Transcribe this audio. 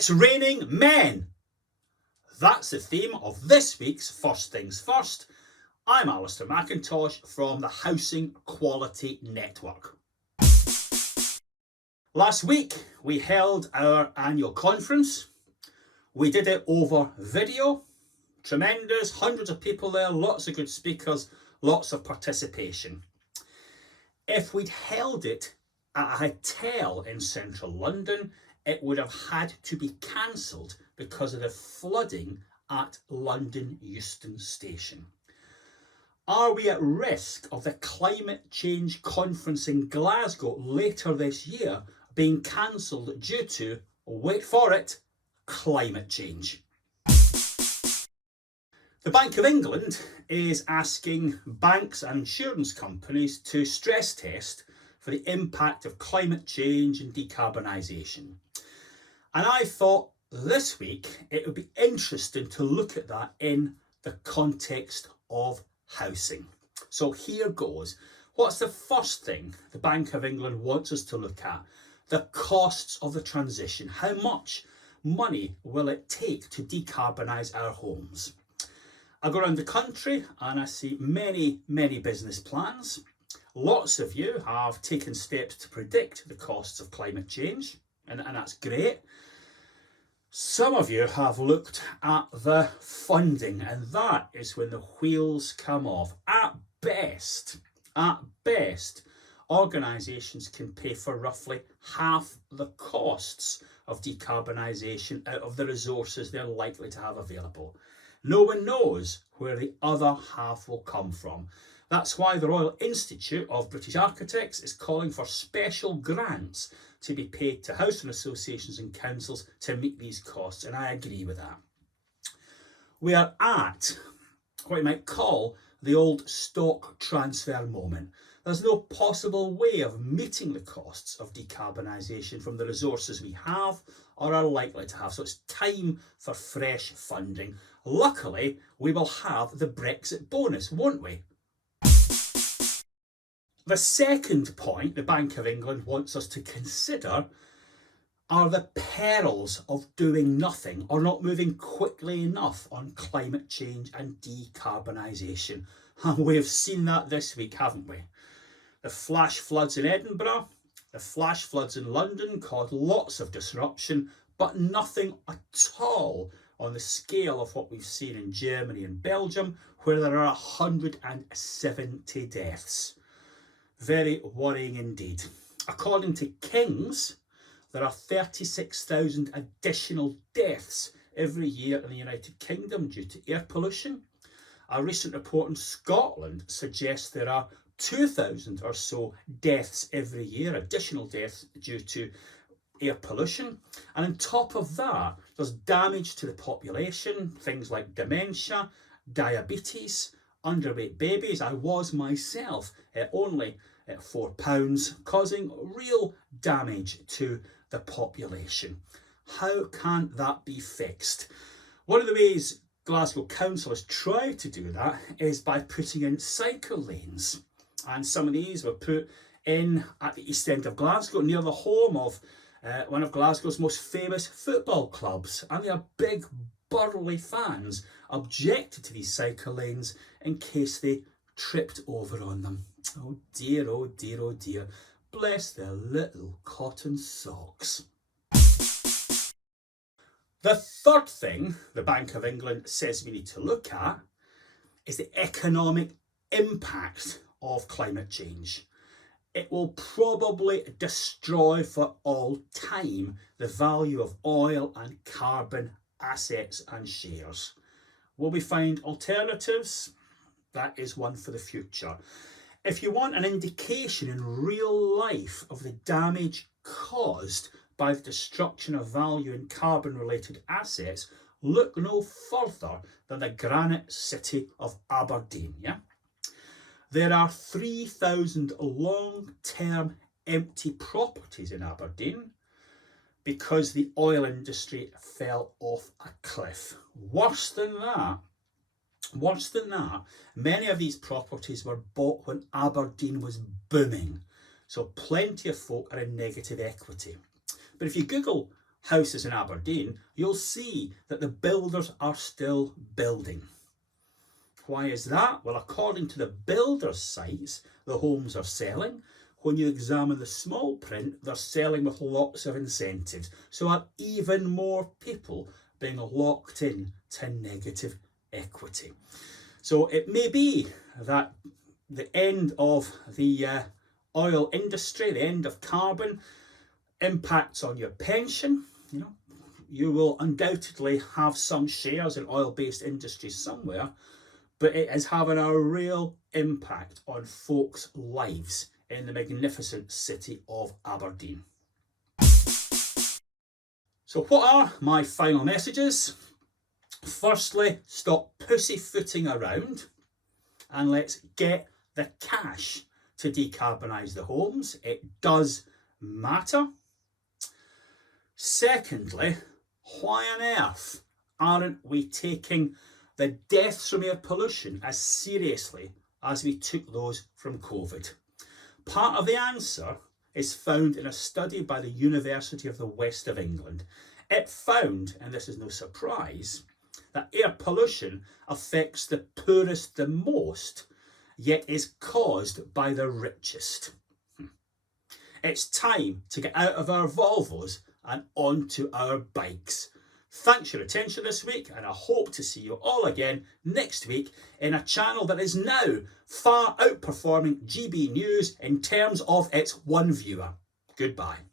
It's raining men. That's the theme of this week's First Things First. I'm Alistair McIntosh from the Housing Quality Network. Last week we held our annual conference. We did it over video. Tremendous, hundreds of people there, lots of good speakers, lots of participation. If we'd held it at a hotel in central London, it would have had to be cancelled because of the flooding at London Euston Station. Are we at risk of the climate change conference in Glasgow later this year being cancelled due to, wait for it, climate change? The Bank of England is asking banks and insurance companies to stress test for the impact of climate change and decarbonisation. And I thought this week it would be interesting to look at that in the context of housing. So here goes. What's the first thing the Bank of England wants us to look at? The costs of the transition. How much money will it take to decarbonise our homes? I go around the country and I see many business plans. Lots of you have taken steps to predict the costs of climate change, and that's great. Some of you have looked at the funding, and that is when the wheels come off. At best, organisations can pay for roughly half the costs of decarbonisation out of the resources they're likely to have available. No one knows where the other half will come from. That's why the Royal Institute of British Architects is calling for special grants to be paid to housing associations and councils to meet these costs, and I agree with that. We are at what you might call the old stock transfer moment. There's no possible way of meeting the costs of decarbonisation from the resources we have or are likely to have, so it's time for fresh funding. Luckily, we will have the Brexit bonus, won't we? The second point the Bank of England wants us to consider are the perils of doing nothing or not moving quickly enough on climate change and decarbonisation. And we've seen that this week, haven't we? The flash floods in Edinburgh, the flash floods in London caused lots of disruption, but nothing at all on the scale of what we've seen in Germany and Belgium, where there are 170 deaths. Very worrying indeed. According to King's, there are 36,000 additional deaths every year in the United Kingdom due to air pollution. A recent report in Scotland suggests there are 2,000 or so deaths every year, additional deaths due to air pollution. And on top of that, there's damage to the population, things like dementia, diabetes, underweight babies. I was myself only at 4 pounds, causing real damage to the population. How can that be fixed? One of the ways Glasgow Council has tried to do that is by putting in cycle lanes. And some of these were put in at the east end of Glasgow, near the home of one of Glasgow's most famous football clubs. And their big burly fans objected to these cycle lanes in case they tripped over on them. Oh dear, oh dear, oh dear. Bless their little cotton socks. The third thing the Bank of England says we need to look at is the economic impact of climate change. It will probably destroy for all time the value of oil and carbon assets and shares. Will we find alternatives? That is one for the future. If you want an indication in real life of the damage caused by the destruction of value in carbon-related assets, look no further than the granite city of Aberdeen. There are 3,000 long-term empty properties in Aberdeen because the oil industry fell off a cliff. Worse than that, many of these properties were bought when Aberdeen was booming. So plenty of folk are in negative equity. But if you Google houses in Aberdeen, you'll see that the builders are still building. Why is that? Well, according to the builders' sites, the homes are selling. When you examine the small print, they're selling with lots of incentives. So are even more people being locked in to negative equity. So it may be that the end of the oil industry, the end of carbon, impacts on your pension. You will undoubtedly have some shares in oil-based industries somewhere, but it is having a real impact on folks' lives in the magnificent city of Aberdeen. So what are my final messages? Firstly, stop pussyfooting around and let's get the cash to decarbonise the homes. It does matter. Secondly, why on earth aren't we taking the deaths from air pollution as seriously as we took those from COVID? Part of the answer is found in a study by the University of the West of England. It found, and this is no surprise, that air pollution affects the poorest the most, yet is caused by the richest. It's time to get out of our Volvos and onto our bikes. Thanks for your attention this week, and I hope to see you all again next week in a channel that is now far outperforming GB News in terms of its one viewer. Goodbye.